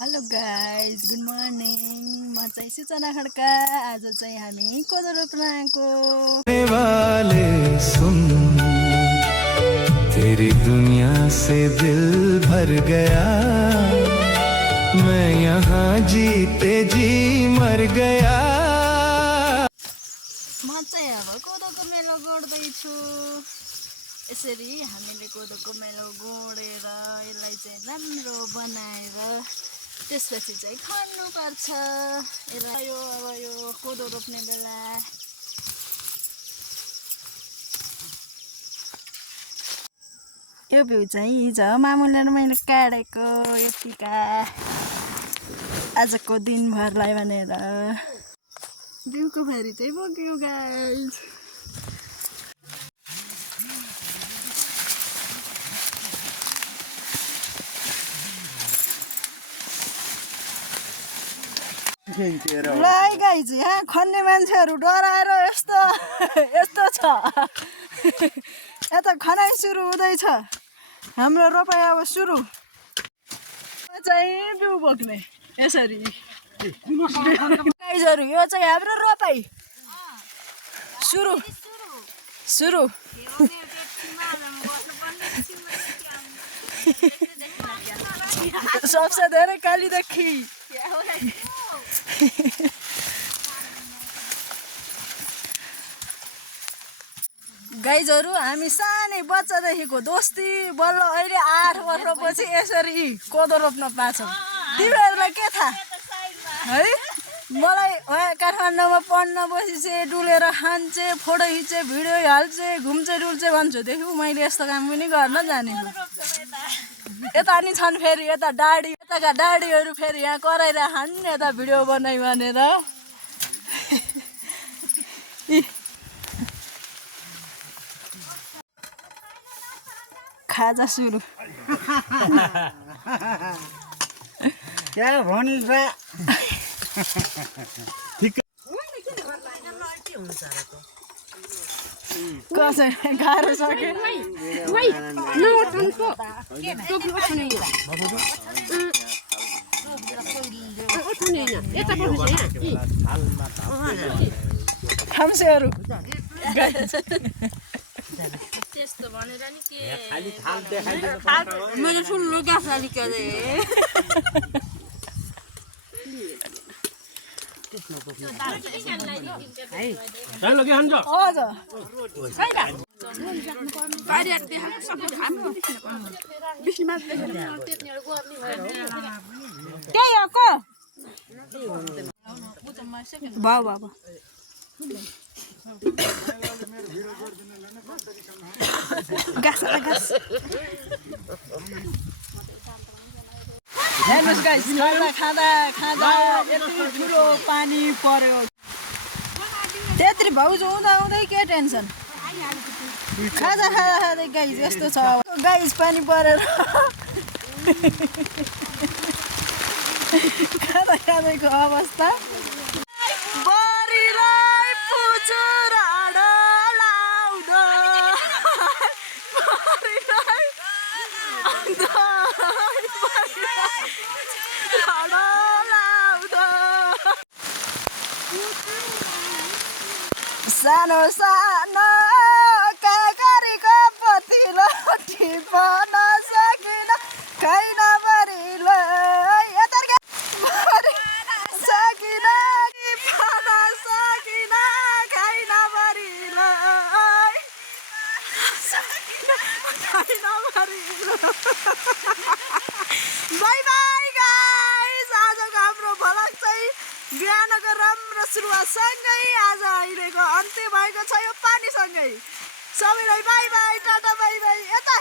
hello guys good morning म चाहिँ सूचना खड्का आज चाहिँ हामी कोदो रोप्न आएको वाले सुन तेरी दुनिया से दिल भर गया मैं यहाँ जीते जी मर गया म चाहिँ अब कोदोको मेलो गोड्दैछु यसरी हामीले कोदोको मेलो गोडेर यसलाई चाहिँ राम्रो बनाएर त्यसपछि चाहिँ खन्नुपर्छ यसलाई अब यो कोदो रोप्ने बेला यो बिउ चाहिँ हिजो मामुले मैले काटेको यो टिका आजको दिनभरलाई भनेर बिउको फेरि चाहिँ बोक्यो गाइज ल गाइज यहाँ खन्ने मान्छेहरू डराएर यस्तो छ यता खनाइ सुरु हुँदैछ हाम्रो रोपाइ अब सुरु चाहिँ बिउ बोक्ने यसरी गाइजहरू यो चाहिँ हाम्रो रोपाइ सुरु सुरु सबसे धेरै कालीदेखि गाइजहरू हामी सानै बच्चादेखिको दोस्ती बल्ल अहिले 8 वर्षपछि यसरी कोदो रोप्न पाछौँ तिमीहरूलाई के थाहा है मलाई काठमाडौँमा पढ्न बसिचे डुलेर खान्छे फोटो खिचे भिडियो हाल्छे घुम्चे डुल्छे भन्छु देखिउ मैले यस्तो काम पनि गर्न जानेको यता नि छन् फेरि यता डाडी यताका डाडीहरू फेरि यहाँ कराएर खान् यता भिडियो बनाइ भनेर खाजा सुरु क्या भन्छ कसै गाह्रो सक्यो खाम्सेहरू त्यस्तो भनेर नि के मैले ठुलो गाफ अलिकति हेर्नुहोस् गाइस खाँदा खाँदा यति ठुलो पानी पर्यो त्यत्रो भाउजू हुँदै के टेन्सन खाँदा खाँदै गाइस यस्तो छ गाइस पानी परेर खाँदैको अवस्था बरीलाई पुछुर लाउँदो सानो सानो काकारीको पतिलो टिप्न सकिन खाइन बरिलो सकिन टिप्न सकिन खाइन बरिलो बाई बाई गाइस आजको हाम्रो भ्लग चाहिँ बिहानको राम्रो सुरुवातसँगै आज अहिलेको अन्त्य भएको छ यो पानीसँगै सबैलाई by by tata bye by यता